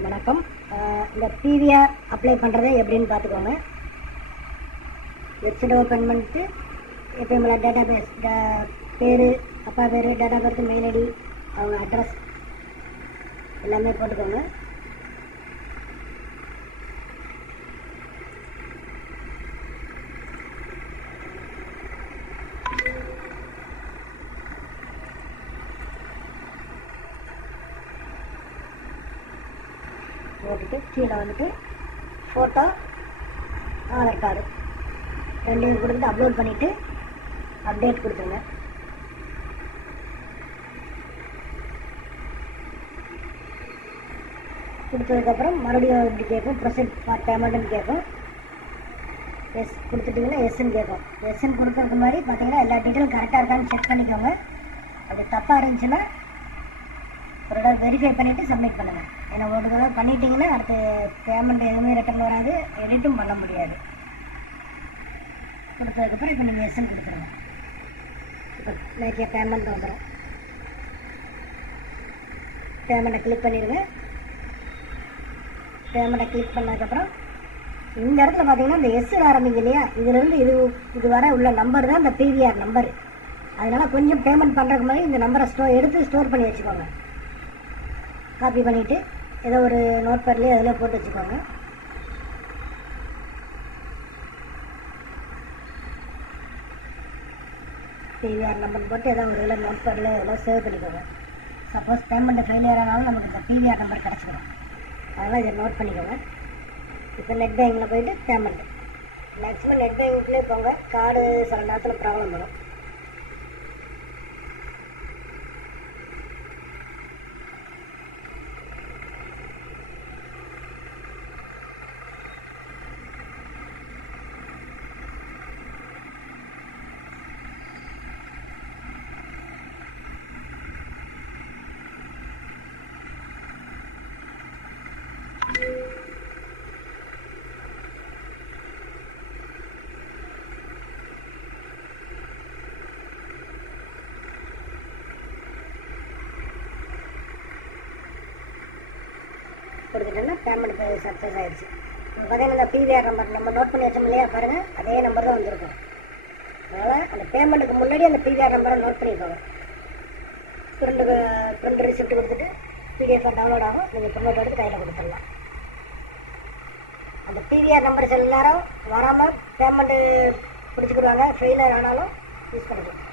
வணக்கம். இந்த PVR apply பண்ணுறது எப்படின்னு பார்த்துக்கோங்க. வெப்சைட் ஓப்பன் பண்ணிட்டு எப்பயும் டேட்டா பேஸ் பேர் அப்பா பேர் date of birth mail ID அவங்க அட்ரஸ் எல்லாமே போட்டுக்கோங்க. போட்டுட்டு கீழே வந்துட்டு ஃபோட்டோ ஆதார் கார்டு ரெண்டையும் கொடுத்துட்டு அப்லோட் பண்ணிவிட்டு அப்டேட் கொடுத்துருங்க. கொடுத்ததுக்கப்புறம் மறுபடியும் இப்படி கேட்கும் ப்ரொசீட் ஃபார் பேமெண்ட்டுன்னு கேட்கும் எஸ் கொடுத்துட்டிங்கன்னா எஸ்ன்னு கேட்கும் எஸ்ன்னு கொடுக்கறதுக்கு மாதிரி பார்த்தீங்கன்னா எல்லா டீட்டெயிலும் கரெக்டாக இருக்கான்னு செக் பண்ணிக்கோங்க. அப்படி தப்பாக இருந்துச்சுன்னா வெரிஃபை பண்ணிவிட்டு சப்மிட் பண்ணுங்கள் ஏன்னா ஒரு தடவை பண்ணிட்டீங்கன்னா அடுத்து பேமெண்ட் எதுவுமே ரிட்டர்ன் வராது. எடிட்டும் பண்ண முடியாது. கொடுத்ததுக்கப்புறம் இப்போ நீங்கள் எஸ்எம் கொடுத்துருங்க. இப்போ மேக்கே பேமெண்ட் வந்துடும் பேமெண்ட்டை கிளிக் பண்ணிடுங்க. பேமெண்ட்டை கிளிக் பண்ணதுக்கப்புறம் இந்த இடத்துல பார்த்தீங்கன்னா இந்த எஸ் ஆரம்பிங்க இல்லையா? இதுலேருந்து இது இது வர உள்ள நம்பர் தான் இந்த பிவிஆர் நம்பர் அதனால் கொஞ்சம் பேமெண்ட் பண்ணுறதுக்கு முன்னாடி இந்த நம்பரை ஸ்டோ எடுத்து ஸ்டோர் பண்ணி வச்சுக்கோங்க. காப்பி பண்ணிவிட்டு ஏதோ ஒரு நோட் பேட்லேயே அதில் போட்டு வச்சுக்கோங்க. பிவிஆர் நம்பர் போட்டு ஏதோ ஒரு இதில் நோட் பேடில் இதெல்லாம் சேவ் பண்ணிக்கோங்க. சப்போஸ் பேமெண்ட்டு ஃபெயிலியர் ஆனாலும் நமக்கு இந்த பிவிஆர் நம்பர் கிடச்சிடும் அதெல்லாம் இதை நோட் பண்ணிக்கோங்க. இப்போ நெட் பேங்கில் போயிட்டு பேமெண்ட்டு மேக்ஸிமம் நெட் பேங்கிங்லேயே போங்க. கார்டு சில நேரத்தில் ப்ராப்ளம் வரும். கொடுத்துட்டோன்னா பேமெண்ட் சக்ஸஸ் ஆகிடுச்சு பார்த்தீங்கன்னா இந்த பிவிஆர் நம்பர் நம்ம நோட் பண்ணி வச்சோம் இல்லையா பாருங்கள் அதே நம்பர் தான் வந்திருக்கும். அதனால் அந்த பேமெண்ட்டுக்கு முன்னாடி அந்த பிவிஆர் நம்பரை நோட் பண்ணிக்கோங்க. ப்ரிண்ட்டு பிரிண்ட் ரிசிப்ட் கொடுத்துட்டு பிடிஎஃபாக டவுன்லோட் ஆகும். நீங்கள் பிரிண்ட் எடுத்து கையில் கொடுத்துடலாம். அந்த பிவிஆர் நம்பர்ஸ் எல்லாரும் வராமல் பேமெண்ட்டு பிடிச்சிக்கிடுவாங்க. ஃபெயிலர் ஆனாலும் யூஸ் பண்ணிக்கலாம்